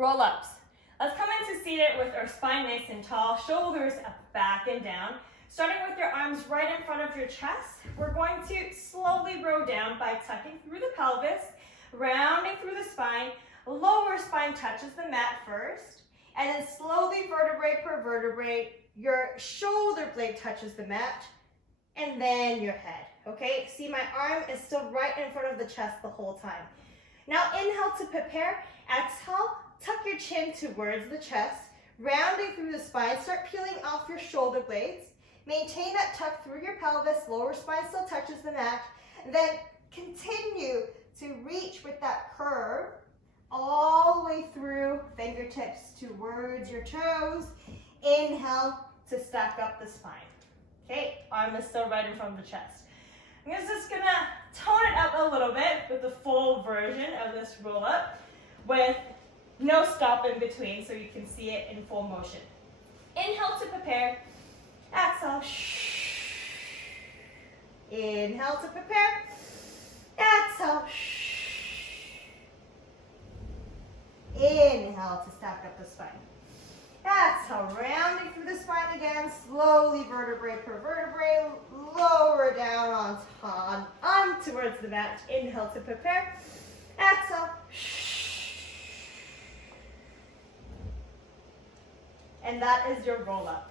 Roll-ups. Let's come into seated with our spine nice and tall, shoulders up, back and down. Starting with your arms right in front of your chest, we're going to slowly row down by tucking through the pelvis, rounding through the spine. Lower spine touches the mat first, and then slowly vertebrae per vertebrae, your shoulder blade touches the mat, and then your head, okay? See, my arm is still right in front of the chest the whole time. Now inhale to prepare, exhale, tuck your chin towards the chest, rounding through the spine, start peeling off your shoulder blades. Maintain that tuck through your pelvis, lower spine still touches the mat, and then continue to reach with that curve all the way through, fingertips towards your toes. Inhale to stack up the spine. Okay, arm is still right in front of the chest. I'm just gonna tone it up a little bit with the full version of this roll up with no stop in between so you can see it in full motion. Inhale to prepare. Exhale. Inhale to prepare. Exhale. Inhale to stack up the spine. Exhale, rounding through the spine again, slowly vertebrae per vertebrae, lower down on towards the mat. Inhale to prepare. Exhale. And that is your roll up.